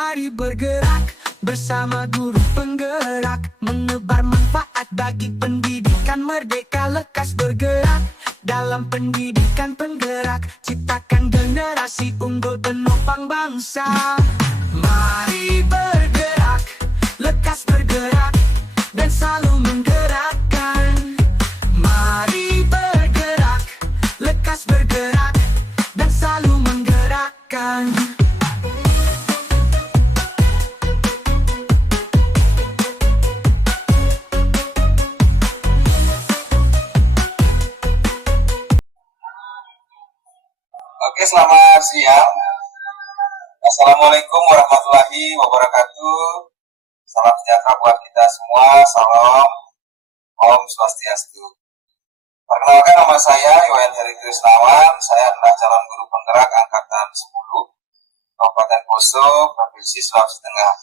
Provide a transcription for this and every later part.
Mari bergerak bersama guru penggerak, menebar manfaat bagi pendidikan merdeka. Lekas bergerak dalam pendidikan penggerak, ciptakan generasi unggul penopang bangsa. Mari bergerak, lekas bergerak, dan selalu menggerakkan. Mari bergerak, lekas bergerak, dan selalu menggerakkan. Oke, selamat siang. Assalamualaikum warahmatullahi wabarakatuh. Salam sejahtera buat kita semua. Salam, Om Swastiastu. Perkenalkan, nama saya Iwayan Heri Krisnawan. Saya adalah calon guru penggerak angkatan 10 Kabupaten Poso, Provinsi Sulawesi Tengah.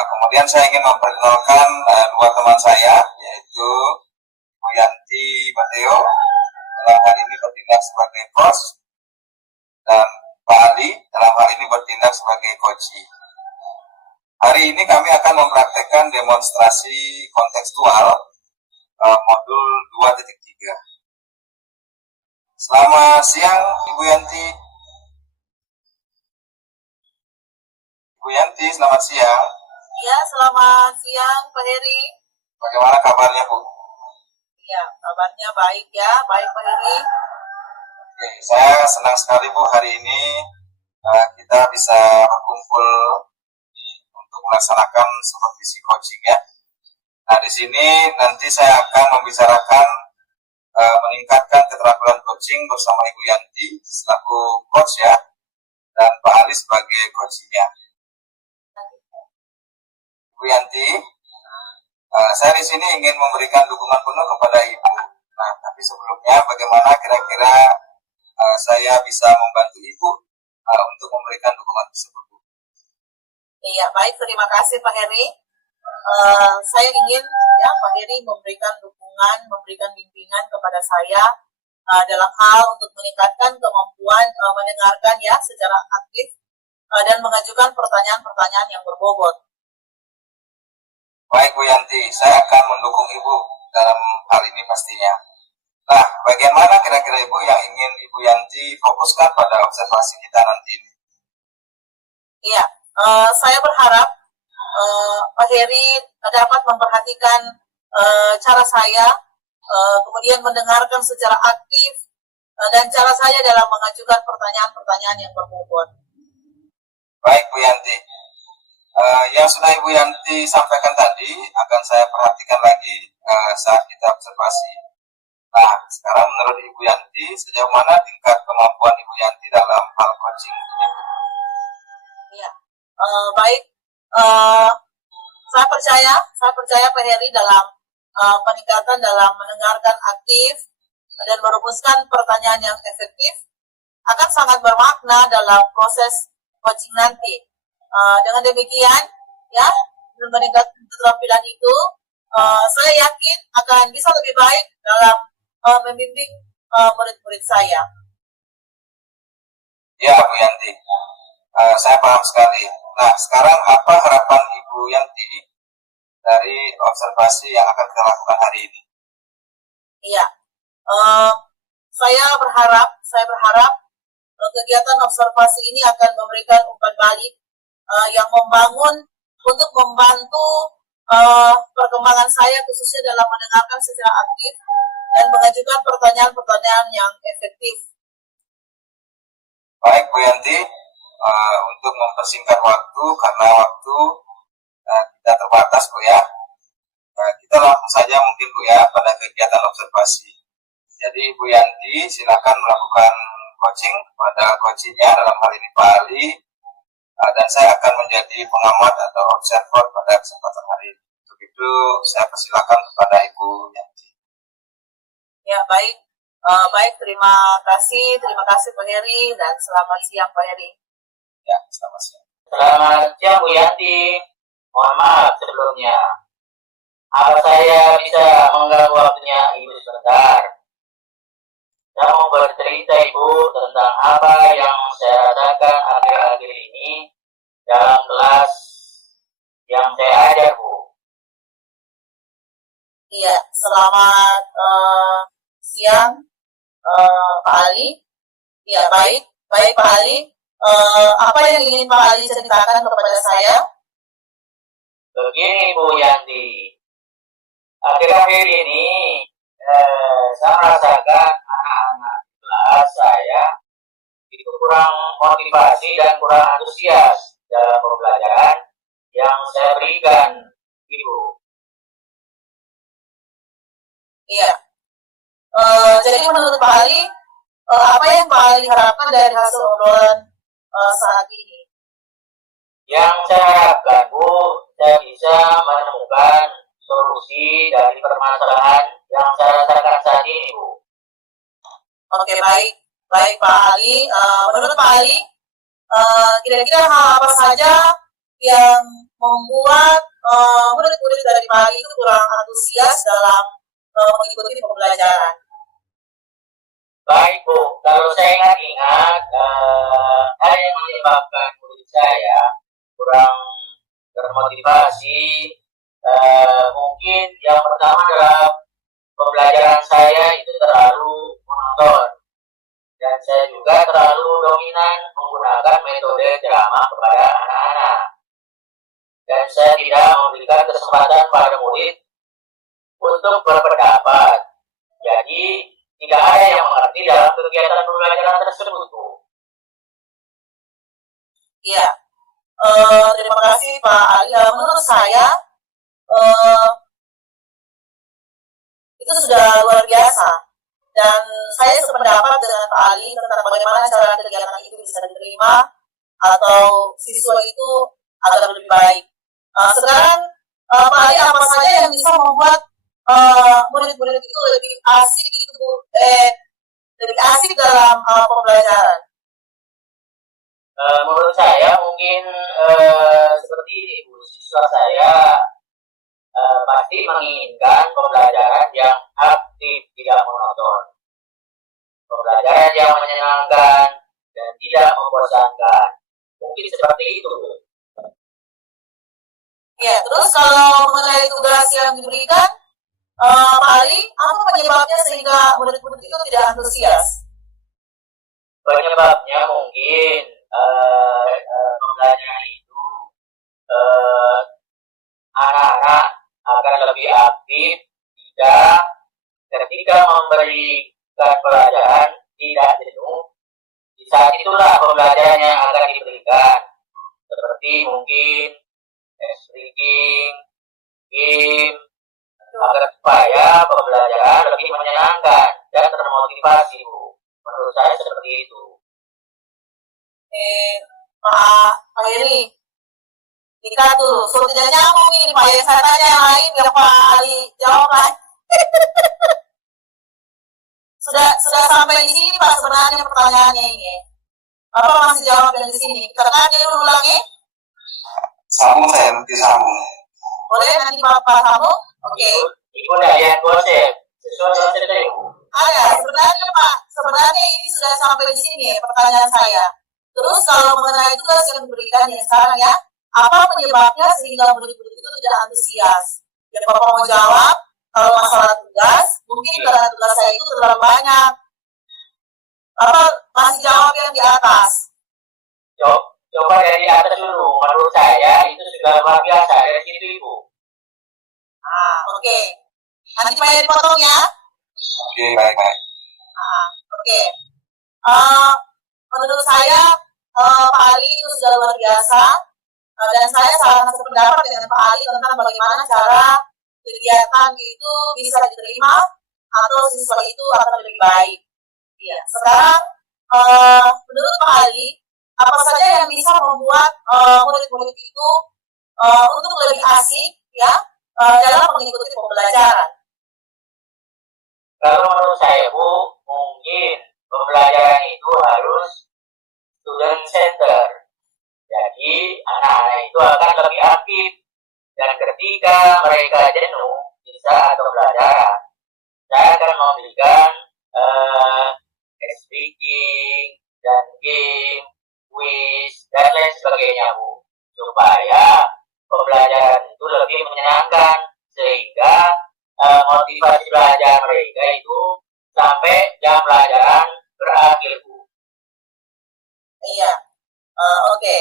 Kemudian saya ingin memperkenalkan dua teman saya, yaitu Bu Yanti Mateo, dalam hal ini bertindak sebagai coach, dan Pak Ali dalam hal ini bertindak sebagai coach. Hari ini kami akan mempraktekkan demonstrasi kontekstual modul 2.3. Selamat siang Ibu Yanti. Ibu Yanti, selamat siang. Iya, selamat siang Pak Heri. Bagaimana kabarnya, Bu? Iya, kabarnya baik ya, baik Pak Heri. Oke, saya senang sekali Bu, hari ini kita bisa berkumpul untuk melaksanakan supervisi coaching ya. Nah, di sini nanti saya akan membicarakan meningkatkan keterampilan coaching bersama Ibu Yanti selaku coach ya, dan Pak Ali sebagai coachingnya. Ibu Yanti, saya di sini ingin memberikan dukungan penuh kepada Ibu. Nah, tapi sebelumnya bagaimana kira-kira saya bisa membantu Ibu untuk memberikan dukungan tersebut? Iya, baik, terima kasih Pak Heri. Saya ingin ya Pak Heri memberikan dukungan, memberikan bimbingan kepada saya dalam hal untuk meningkatkan kemampuan mendengarkan ya secara aktif dan mengajukan pertanyaan-pertanyaan yang berbobot. Baik Bu Yanti, saya akan mendukung Ibu dalam hal ini pastinya. Nah, bagaimana kira-kira Ibu yang ingin Ibu Yanti fokuskan pada observasi kita nanti ini? Iya, saya berharap Pak Heri dapat memperhatikan cara saya, kemudian mendengarkan secara aktif, dan cara saya dalam mengajukan pertanyaan-pertanyaan yang berbobot. Baik Bu Yanti, yang sudah Ibu Yanti sampaikan tadi akan saya perhatikan lagi saat kita observasi. Nah, sekarang menurut Ibu Yanti, sejauh mana tingkat kemampuan Ibu Yanti dalam hal coaching ini? Iya, baik. Saya percaya Pak Heri dalam peningkatan dalam mendengarkan aktif dan merumuskan pertanyaan yang efektif akan sangat bermakna dalam proses coaching nanti. Dengan demikian, ya, meningkatkan keterampilan itu, saya yakin akan bisa lebih baik dalam membimbing murid-murid saya. Ya, Bu Yanti, saya paham sekali. Nah, sekarang apa harapan Ibu Yanti dari observasi yang akan kita lakukan hari ini? Iya, saya berharap kegiatan observasi ini akan memberikan umpan balik yang membangun untuk membantu perkembangan saya khususnya dalam mendengarkan secara aktif dan mengajukan pertanyaan-pertanyaan yang efektif. Baik Bu Yanti, untuk mempersingkat waktu karena waktu kita terbatas Bu ya, kita langsung saja mungkin Bu ya pada kegiatan observasi. Jadi Bu Yanti silakan melakukan coaching kepada coachingnya, dalam hal ini Pak Ali, dan saya akan menjadi pengamat atau observer pada kesempatan hari ini. Untuk itu saya persilakan kepada Ibu Yanti. Ya, baik. Baik, terima kasih Pak Heri, dan selamat siang Pak Heri. Ya, selamat siang. Selamat siang Bu Yanti. Mohon maaf sebelumnya. Apa saya bisa mengganggu waktunya Ibu sebentar? Saya mau bercerita Ibu tentang apa yang saya rasakan akhir-akhir ini dan Selamat siang, Pak Ali. Ya, baik Pak Ali. Apa yang ingin Pak Ali ceritakan kepada saya? Begini Bu Yanti, akhir-akhir ini saya merasakan anak-anak kelas saya itu kurang motivasi dan kurang antusias dalam pembelajaran yang saya berikan, Ibu. Iya. Jadi menurut Pak Ali, apa yang Pak Ali harapkan dari hasil obrolan saat ini? Yang saya harapkan, Bu, saya bisa menemukan solusi dari permasalahan yang saya rasakan saat ini, Bu. Oke, baik Pak Ali. Menurut Pak Ali, kira-kira hal apa saja yang membuat murid-murid dari Pak Ali itu kurang antusias dalam mengikuti pembelajaran? Baik Bu, kalau saya ingat-ingat, hal yang menyebabkan murid saya kurang termotivasi, mungkin yang pertama adalah pembelajaran saya itu terlalu monoton, dan saya juga terlalu dominan menggunakan metode drama kepada anak-anak, dan saya tidak memberikan kesempatan pada murid untuk berpendapat. Jadi tidak ada yang mengerti dalam kegiatan pembelajaran tersebut, Bu. Iya. Terima kasih Pak Ali. Menurut saya itu sudah luar biasa, dan saya sependapat dengan Pak Ali tentang bagaimana cara kegiatan itu bisa diterima atau siswa itu agar lebih baik. Sekarang Pak Ali, apa saja yang bisa membuat murid-murid itu lebih asik lebih asik dalam pembelajaran? Menurut saya mungkin seperti ini, Bu. Siswa saya pasti menginginkan pembelajaran yang aktif, tidak monoton, pembelajaran yang menyenangkan dan tidak membosankan. Mungkin seperti itu, Bu. Ya, terus kalau mengenai tugas yang diberikan, Pak Ali, apa penyebabnya sehingga murid-murid itu tidak antusias? Penyebabnya mungkin pembelajaran itu anak-anak akan lebih aktif ketika memberikan pelajaran tidak jenuh. Di saat itulah pembelajaran yang akan diberikan, seperti mungkin speaking, game, agar supaya pembelajaran lebih menyenangkan dan termotivasi, Bu. Menurut saya seperti itu. Pak Heri, kita tuh sudah nyambung ini Pak. Yang saya tanya yang lain, yang Pak Ali jawab kan? sudah sampai di sini Pak sebenarnya pertanyaannya ini. Apa masih jawab yang di sini? Kita kan dia ulangi? Sambung saya, nanti sambung. Boleh nanti Pak sambung? Oke. Ibu udah lihat konsep sesuai konsep tadi. Ada, sebenarnya Pak, sebenarnya ini sudah sampai di sini pertanyaan saya. Terus kalau mengenai tugas yang diberikan ya sekarang ya, apa penyebabnya sehingga murid-murid itu tidak antusias? Ya Bapak mau jawab, kalau masalah tugas, mungkin karena tugas saya itu terlalu banyak. Bapak masih jawab yang di atas. Coba dari atas dulu. Menurut saya itu sudah luar biasa dari situ, Ibu. Oke. Nanti Pak potong ya. Oke, baik. Oke. Menurut saya Pak Ali itu sudah luar biasa, dan saya sangat sependapat dengan Pak Ali tentang bagaimana cara kegiatan itu bisa diterima atau siswa itu akan lebih baik. Iya. Sekarang menurut Pak Ali, apa saja yang bisa membuat murid-murid itu untuk lebih asik ya dalam mengikuti pembelajaran? Kalau menurut saya, Bu, mungkin pembelajaran itu harus student center. Jadi anak-anak itu akan lebih aktif, dan ketika mereka jenuh di saat pembelajaran, saya akan memberikan speaking dan game, quiz dan lain sebagainya, Bu, supaya pembelajaran itu lebih menyenangkan sehingga motivasi belajar mereka itu sampai jam pelajaran berakhir, Bu. Iya, oke.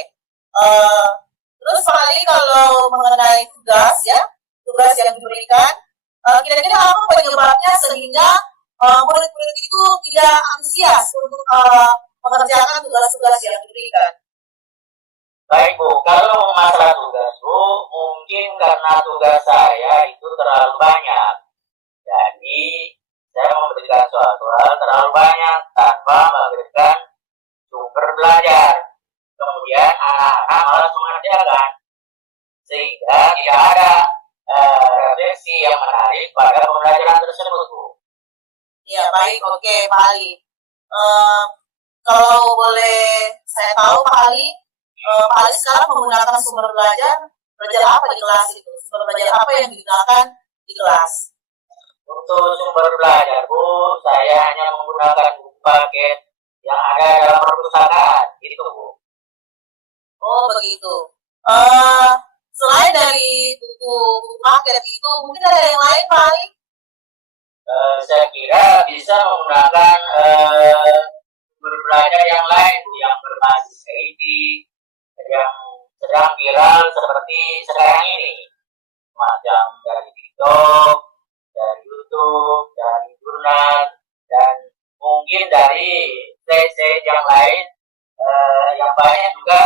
Terus Pak Ali, kalau mengenai tugas ya, tugas yang diberikan, kira-kira apa penyebabnya sehingga murid-murid itu tidak antusias untuk mengerjakan tugas-tugas yang diberikan? Baik, Bu. Kalau masalah tugas, Bu, mungkin karena tugas saya itu terlalu banyak. Jadi, saya memberikan soal-soal terlalu banyak tanpa memberikan sumber belajar. Kemudian anak-anak malas mengerjakan. Sehingga tidak ada refleksi yang menarik pada pembelajaran tersebut, Bu. Ya, baik. Oke, Pak Ali. Kalau boleh saya tahu, Pak Ali, Pak Ali sekarang menggunakan sumber belajar apa di kelas itu? Sumber belajar apa yang digunakan di kelas? Untuk sumber belajar, Bu, saya hanya menggunakan buku paket yang ada dalam perpustakaan, gitu, Bu. Oh, begitu. Selain dari buku paket itu, mungkin ada yang lain, Pak Ali? Saya kira bisa menggunakan sumber belajar yang lain, Bu, yang berbasis IT, yang sedang viral seperti sekarang ini, macam dari TikTok, dari YouTube, dari jurnal, dan mungkin dari site yang lain yang banyak juga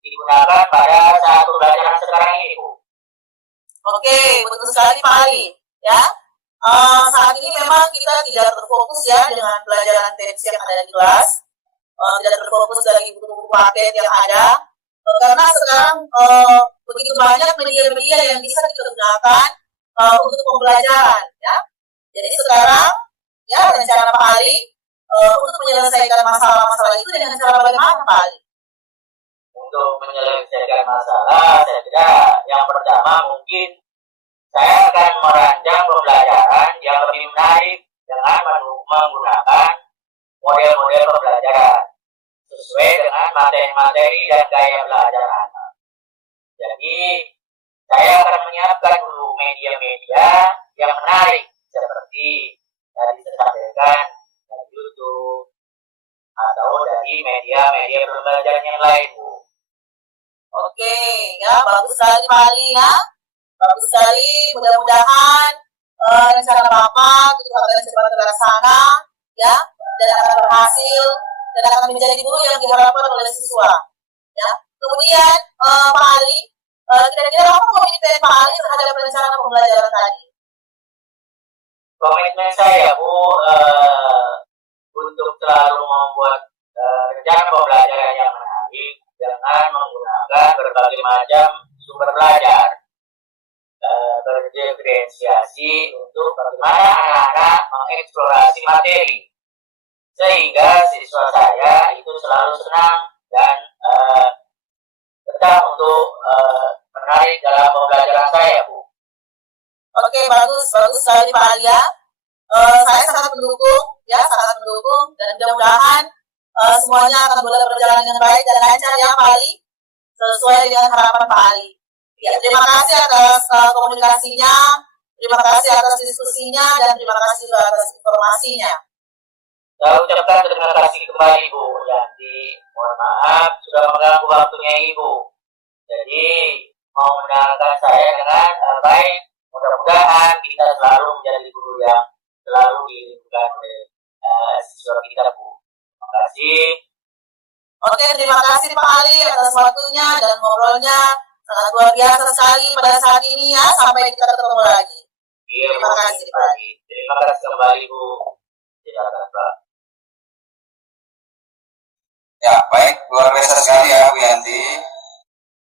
digunakan pada saat pembelajaran sekarang ini, Bu. Oke, betul sekali Pak Ali. Ya, saat ini memang kita tidak terfokus ya dengan pelajaran teks yang ada di kelas, tidak terfokus dari buku-buku paket yang ada, karena sekarang begitu banyak media-media yang bisa kita gunakan untuk pembelajaran. Ya, jadi sekarang ya rencana Pak Ali untuk menyelesaikan masalah-masalah itu dengan cara bagaimana, Pak Ali? Untuk menyelesaikan masalah, saya kira yang pertama mungkin saya akan merancang pembelajaran yang lebih menarik dengan menggunakan model-model pembelajaran sesuai dengan materi-materi dan gaya belajar anak. Jadi, saya akan menyiapkan dulu media-media yang menarik seperti tadi saya sampaikan dari YouTube atau dari media-media pembelajaran yang lain, Bu. Oke, ya bagus sekali Pak Ali ya. Bagus sekali, mudah-mudahan rencana Bapak itu akan cepat terlaksana ya, dan akan berhasil dan akan menjadi guru yang diharapkan oleh siswa. Ya. Kemudian Pak Ali, kira-kira apa komitmen Pak Ali terhadap rencana pembelajaran tadi? Komitmen saya, Bu, untuk selalu membuat rencana pembelajaran yang menarik dengan menggunakan berbagai macam sumber belajar. Berdiferensiasi untuk bagaimana anak-anak mengeksplorasi materi sehingga siswa saya itu selalu senang dan betah untuk menarik dalam pembelajaran saya, Bu. Oke, bagus sekali Pak Ali ya. Saya sangat mendukung dan mudah-mudahan semuanya akan boleh berjalan dengan baik dan lancar ya Pak Ali, sesuai dengan harapan Pak Ali. Ya, terima kasih atas komunikasinya, terima kasih atas diskusinya, dan terima kasih juga atas informasinya. Saya ucapkan terima kasih kembali, Bu Yanti. Mohon maaf sudah mengganggu waktunya Ibu. Jadi mau mendengarkan saya dengan baik. Mudah-mudahan kita selalu menjadi guru yang selalu dirindukan oleh siswa kita, Bu. Terima kasih. Oke, terima kasih Pak Ali atas waktunya dan ngobrolnya. Sangat luar biasa sekali pada saat ini ya. Sampai kita ketemu lagi. Iya, terima kasih Pak. Terima kasih kembali, Bu. Silakan, Pak. Ya, baik, luar biasa sekali ya Bu Yanti.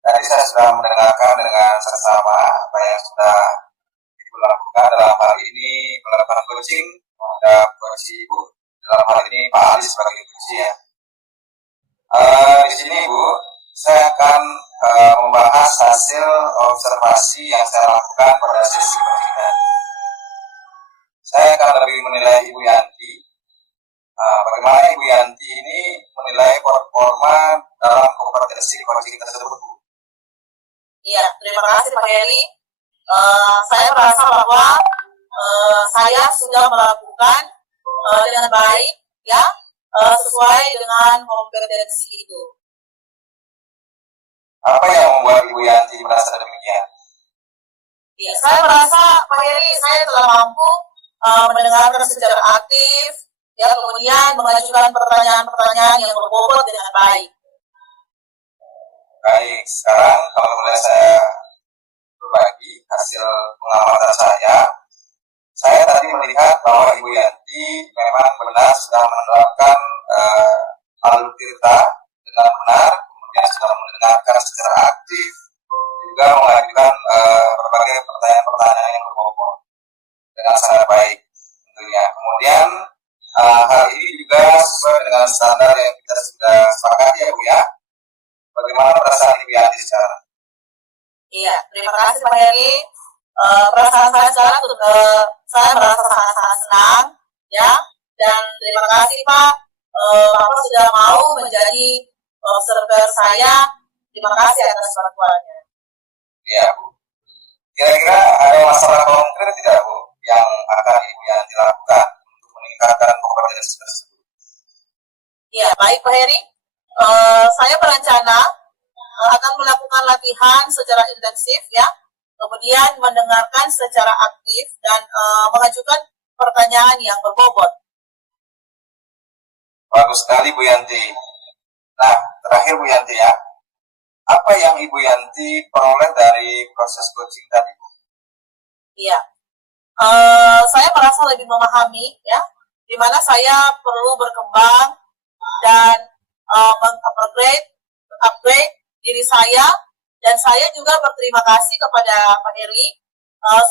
Tadi saya sudah mendengarkan dengan seksama apa yang sudah dilakukan dalam hal ini melakukan coaching terhadap coach Ibu. Dalam hal ini Pak Ali sebagai coach ya. Di sini Bu, saya akan membahas hasil observasi yang saya lakukan pada sesi pendidikan. Saya akan lebih menilai Ibu Yanti. Bagaimana Ibu Yanti ini menilai performa dalam kompetensi coaching tersebut, Bu? Iya, terima kasih Pak Heri. Saya merasa bahwa saya sudah melakukan dengan baik, ya, sesuai dengan kompetensi itu. Apa yang membuat Ibu Yanti merasa demikian? Ya, saya merasa Pak Heri, saya telah mampu mendengarkan secara aktif, ya, kemudian mengajukan pertanyaan-pertanyaan yang berbobot dengan baik. Baik, sekarang kalau boleh saya berbagi hasil pengamatan saya tadi melihat bahwa Ibu Yanti memang benar sudah menerapkan alur tirta dengan benar, kemudian sudah mendengarkan secara aktif, juga mengajukan berbagai pertanyaan-pertanyaan yang berbobot dengan sangat baik tentunya. Kemudian hal ini juga sesuai dengan standar yang kita sudah sepakati ya Bu ya. Bagaimana perasaan Ibu Yanti sekarang? Iya, terima kasih Pak Heri. Perasaan saya sekarang saya merasa sangat-sangat senang, ya, dan terima kasih Pak. Bapak sudah mau menjadi observer saya. Terima kasih atas bantuannya. Iya Bu. Kira-kira ada masalah konkret tidak Bu yang akan Ibu Yanti lakukan untuk meningkatkan kompetensi tersebut? Iya, baik Pak Heri. Saya berencana akan melakukan latihan secara intensif, ya, kemudian mendengarkan secara aktif dan mengajukan pertanyaan yang berbobot. Bagus sekali Bu Yanti. Nah, terakhir Bu Yanti ya, apa yang Ibu Yanti peroleh dari proses coaching tadi Bu? Iya, saya merasa lebih memahami, ya, di mana saya perlu berkembang dan upgrade diri saya, dan saya juga berterima kasih kepada Pak Heri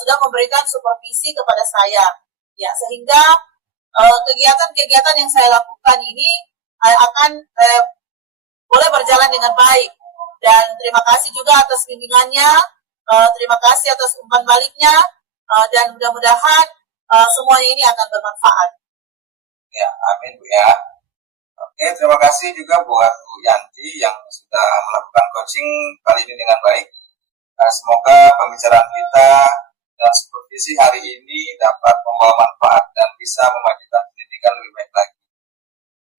sudah memberikan supervisi kepada saya, ya, sehingga kegiatan-kegiatan yang saya lakukan ini akan boleh berjalan dengan baik. Dan terima kasih juga atas bimbingannya, terima kasih atas umpan baliknya, dan mudah-mudahan semuanya ini akan bermanfaat. Ya, amin Bu ya. Oke, terima kasih juga buat Bu Yanti yang sudah melakukan coaching kali ini dengan baik. Semoga pembicaraan kita dan supervisi hari ini dapat membawa manfaat dan bisa memajukan pendidikan lebih baik lagi.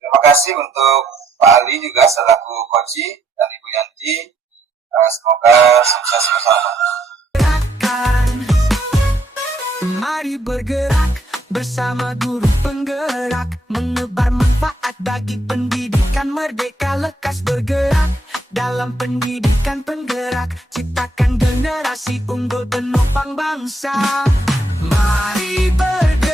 Terima kasih untuk Pak Ali juga selaku coach dan Ibu Yanti. Semoga sukses bersama. Mari bergerak bersama guru penggerak, menebar manfaat bagi pendidikan merdeka. Lekas bergerak dalam pendidikan penggerak, ciptakan generasi unggul penopang bangsa. Mari bergerak.